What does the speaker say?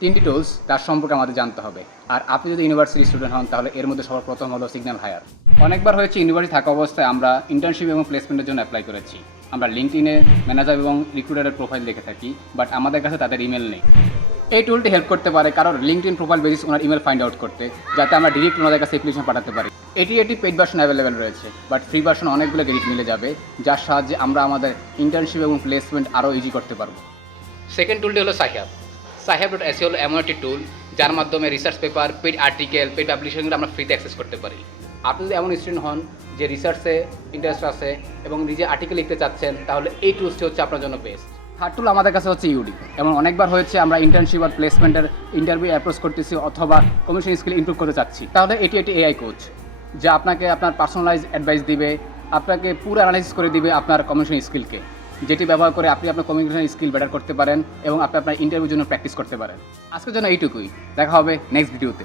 তিনটি টুলস তার সম্পর্কে আমাদের জানতে হবে। আর আপনি যদি ইউনিভার্সিটি স্টুডেন্ট হন তাহলে এর মধ্যে সর্বপ্রথম হলো সিগন্যাল হায়ার। অনেকবার হয়েছে ইউনিভার্সিটি থাকা অবস্থায় আমরা ইন্টার্নশিপ এবং প্লেসমেন্টের জন্য অ্যাপ্লাই করেছি। আমরা লিঙ্কডইনে ম্যানেজার এবং রিক্রুটারের প্রোফাইল দেখে থাকি, বাট আমাদের কাছে তাদের ইমেল নেই। এই টুলটি হেল্প করতে পারে কারোর লিঙ্কডইন প্রোফাইল বেসিস ওনার ইমেল ফাইন্ড আউট করতে, যাতে আমরা ডিরেক্ট ওনাদের কাছে অ্যাপ্লিকেশন পাঠাতে পারি। এটি পেইড ভার্সন অ্যাভেলেবেল রয়েছে, বাট ফ্রি ভার্সন অনেকগুলো ক্রেডিট মিলে যাবে, যার সাহায্যে আমরা আমাদের ইন্টার্নশিপ এবং প্লেসমেন্ট আরও ইজি করতে পারবো। সেকেন্ড টুলটি হলো সাইহাব। সাইহাব.এসি হলো এমন একটি টুল যার মাধ্যমে research paper, paid article, paid পাবলিশিংগুলো আমরা ফ্রিতে অ্যাক্সেস করতে পারি। আপনি যদি এমন স্টুডেন্ট হন যে রিসার্চে ইন্টারেস্ট আছে এবং নিজে আর্টিকেল লিখতে চাচ্ছেন, তাহলে এই টুলসটি হচ্ছে আপনার জন্য বেস্ট। থার্ড টুল আমাদের কাছে হচ্ছে ইউডি। এমন অনেকবার হয়েছে আমরা ইন্টার্নশিপ আর প্লেসমেন্টের ইন্টারভিউ অ্যাপ্রোচ করতেছি অথবা কমিউনিকেশন স্কিল ইমপ্রুভ করতে চাচ্ছি, তাহলে এটি একটি এআই কোচ যা আপনাকে আপনার পার্সোনালাইজ অ্যাডভাইস দিবে, আপনাকে পুরো অ্যানালাইসিস করে দিবে আপনার কমিউনিকেশন স্কিলকে, যেটি ব্যবহার করে আপনি আপনার কমিউনিকেশন স্কিল বেটার করতে পারেন এবং আপনি আপনার ইন্টারভিউর জন্য প্র্যাকটিস করতে পারেন। আজকের জন্য এইটুকুই, দেখা হবে নেক্সট ভিডিওতে।